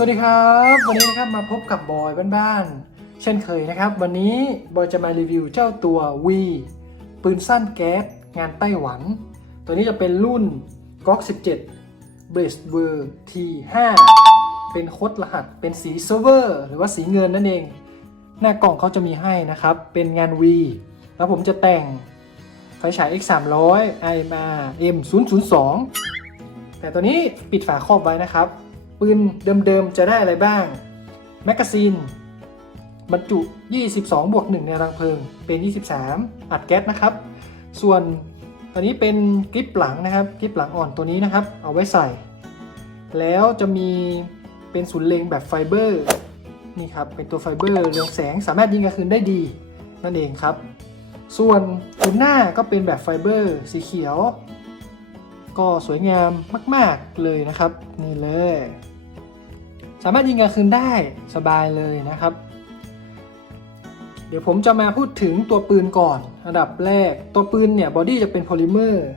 สวัสดีครับ วันนี้นะครับมาพบกับบอยบ้านๆเช่นเคยนะครับ วันนี้บอยจะมารีวิวเจ้าตัว V ปืนสั้นแก๊สงานไต้หวัน ตัวนี้จะเป็นรุ่น GOG 17 b r a c e w e r T5 เป็นโคดรหัสเป็นสีซิลเวอร์หรือว่าสีเงินนั่นเอง หน้ากล่องเขาจะมีให้นะครับ เป็นงาน V แล้วผมจะแต่งไฟฉาย X 3 0 0 IMR M 0 0 2แต่ตัวนี้ปิดฝาครอบไว้นะครับ ปืนเดิมๆ จะได้อะไรบ้าง แมกกาซีน บรรจุ 22 บวก 1 ในรังเพลิง เป็น 23 อัดแก๊สนะครับ ส่วนตัวนี้เป็นกริปหลังนะครับกริปหลังอ่อนตัวนี้นะครับ เอาไว้ใส่ แล้วจะมีเป็นศูนย์เลงแบบไฟเบอร์นี่ครับเป็นตัวไฟเบอร์เรืองแสงสามารถยิงกลางคืนได้ดี นั่นเองครับ ส่วนปืนหน้าก็เป็นแบบไฟเบอร์สีเขียว ก็สวยงามมาก ๆเลยนะครับ นี่เลย สามารถยิงกลางคืนได้สบายเลยนะครับ เดี๋ยวผมจะมาพูดถึงตัวปืนก่อนอันดับแรก ตัวปืนเนี่ยบอดี้จะเป็นโพลิเมอร์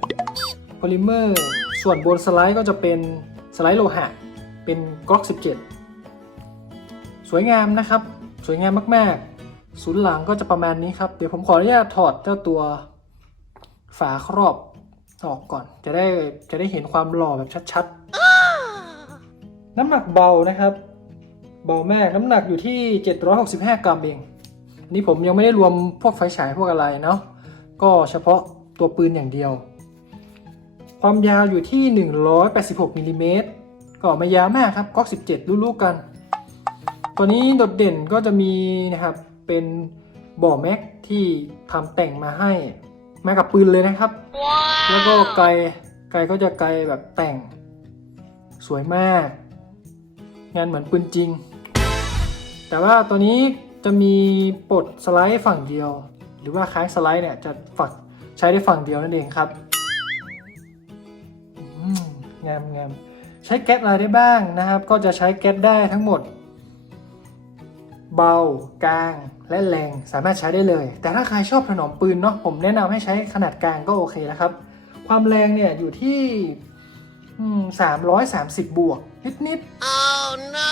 โพลิเมอร์ส่วนบนสไลด์ก็จะเป็นสไลด์โลหะเป็นกล็อก17 สวยงามนะครับ สวยงามมากๆ ศูนย์หลังก็จะประมาณนี้ครับ เดี๋ยวผมขออนุญาตถอดเจ้าตัวฝาครอบออกก่อน จะได้จะได้เห็นความหล่อแบบชัดๆ น้ำหนักเบานะครับ เบามากน้ำหนักอยู่ที่ 765 กรัมเองอันนี่ผมยังไม่ได้รวมพวกไฟฉายพวกอะไรเนาะก็เฉพาะตัวปืนอย่างเดียว ความยาวอยู่ที่ 186มิลลิเมตรก็ไม่ยาวมากครับก๊อก17 รู้ๆกัน ตัวนี้โดดเด่นก็จะมีนะครับเป็นบ่อแม็กที่ทำแต่งมาให้มากับปืนเลยนะครับแล้วก็ไกลไกลก็จะไกลแบบแต่ง สวยมาก งานเหมือนปืนจริง แต่ว่าตัวนี้จะมีปลดสไลด์ฝั่งเดียว หรือว่าค้างสไลด์เนี่ยจะฝักใช้ได้ฝั่งเดียวนั่นเองครับงามงามใช้แก๊สอะไรได้บ้างนะครับ ก็จะใช้แก๊สได้ทั้งหมด เบา กลาง และแรงสามารถใช้ได้เลย แต่ถ้าใครชอบถนอมปืนเนาะผมแนะนำให้ใช้ขนาดกลางก็โอเคแล้วครับ ความแรงเนี่ยอยู่ที่สามร้อยสามสิบบวกนิด Oh no!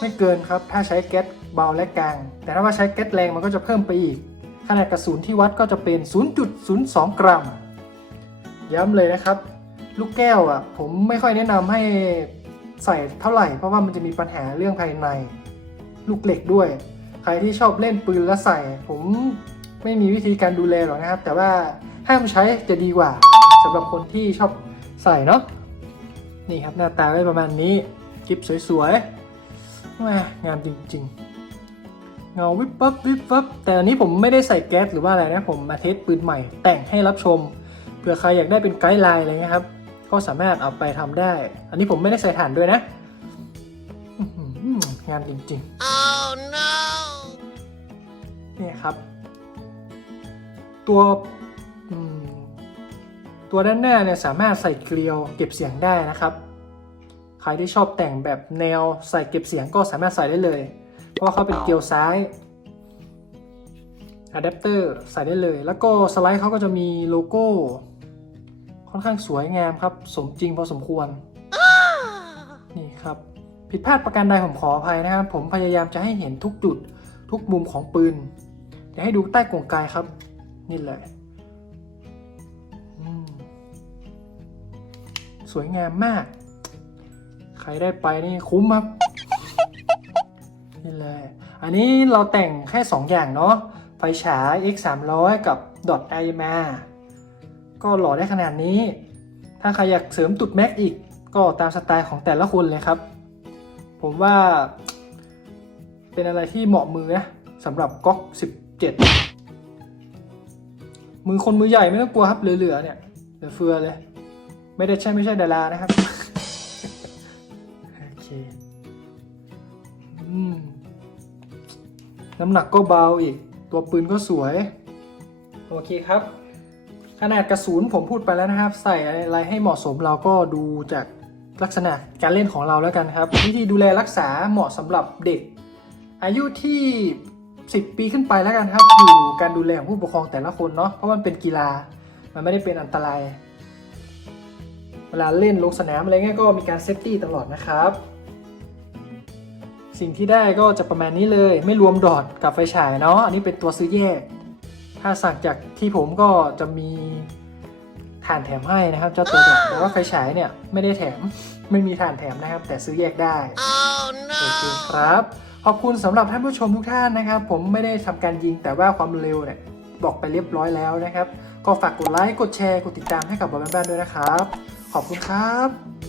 ไม่เกินครับ ถ้าใช้แก๊สเบาและกลาง แต่ถ้าว่าใช้แก๊สแรงมันก็จะเพิ่มไปอีก ขนาดกระสุนที่วัดก็จะเป็น 0.02 กรัม ย้ำเลยนะครับ ลูกแก้วอะ ผมไม่ค่อยแนะนำให้ใส่เท่าไหร่ เพราะว่ามันจะมีปัญหาเรื่องภายใน ลูกเหล็กด้วย ใครที่ชอบเล่นปืนแล้วใส่ ผมไม่มีวิธีการดูแลหรอกนะครับ แต่ว่าห้ามใช้จะดีกว่าสำหรับคนที่ชอบใส่เนาะนี่ครับหน้าตาก็ประมาณนี้กิฟสวยๆ แหม่งามจริงๆเงาวิบวับวิบวับแต่อันนี้ผมไม่ได้ใส่แก๊สหรือว่าอะไรนะ ผมมาเทสปืนใหม่ แต่งให้รับชมเผื่อใครอยากได้เป็นไกด์ไลน์อะไรเงี้ยครับ ก็สามารถเอาไปทำได้ อันนี้ผมไม่ได้ใส่ถ่านด้วยนะอื้อหืองามจริงๆ Oh no! เนี่ยครับ ตัวอืมตัวด้านหน้าเนี่ยสามารถใส่เกลียวเก็บเสียงได้นะครับ ใครที่ชอบแต่งแบบแนวใส่เก็บเสียงก็สามารถใส่ได้เลย เพราะว่าเขาเป็นเกลียวซ้ายอะแดปเตอร์ใส่ได้เลย แล้วก็สไลด์เขาก็จะมีโลโก้ ค่อนข้างสวยงามครับ สมจริงพอสมควร นี่ครับ ผิดพลาดประการใดผมขออภัยนะครับ ผมพยายามจะให้เห็นทุกจุดทุกมุมของปืน เดี๋ยวให้ดูใต้กล่องกายครับ นี่เลยอืมสวยงามมาก ใครได้ไปนี่คุ้มครับนี่เลยอันนี้เราแต่งแค่ 2 อย่างเนาะไฟฉาย X 3 0 0กับ dot i มาก็หล่อได้ขนาดนี้ ถ้าใครอยากเสริมตุดแม็กอีก ก็ตามสไตล์ของแต่ละคนเลยครับ ผมว่า เป็นอะไรที่เหมาะมือนะสำหรับก๊อก 17 มือคนมือใหญ่ไม่ต้องกลัวครับเหลือๆเนี่ยเหลือเฟือเลย ไม่ได้ใช่ไม่ใช่ดารานะครับ คน้ำหนักก็เบาอีก ตัวปืนก็สวย โอเคครับ ขนาดกระสุนผมพูดไปแล้วนะครับ ใส่อะไรให้เหมาะสมเราก็ดูจากลักษณะการเล่นของเราแล้วกันครับ วิธีดูแลรักษาเหมาะสำหรับเด็ก อายุที่ 10 ปีขึ้นไปแล้วกันครับอยู่การดูแลของผู้ปกครองแต่ละคนเนาะเพราะมันเป็นกีฬา มันไม่ได้เป็นอันตราย เวลาเล่นลงสนามอะไรเงี้ยก็มีการเซฟตี้ตลอดนะครับ สิ่งที่ได้ก็จะประมาณนี้เลย ไม่รวมดอทกับไฟฉายเนาะอันนี้เป็นตัวซื้อแยก ถ้าสั่งจากที่ผมก็จะมีถ่านแถมให้นะครับเจ้าตัวดอทแต่ว่าไฟฉายเนี่ยไม่ได้แถมไม่มีถ่านแถมนะครับ แต่ซื้อแยกได้โอเคครับขอบคุณสำหรับท่านผู้ชมทุกท่านนะครับ ผมไม่ได้ทำการยิงแต่ว่าความเร็วเนี่ยบอกไปเรียบร้อยแล้วนะครับ ก็ฝากกดไลค์กดแชร์กดติดตามให้กับบอลบ้านด้วยนะครับ ขอบคุณครับ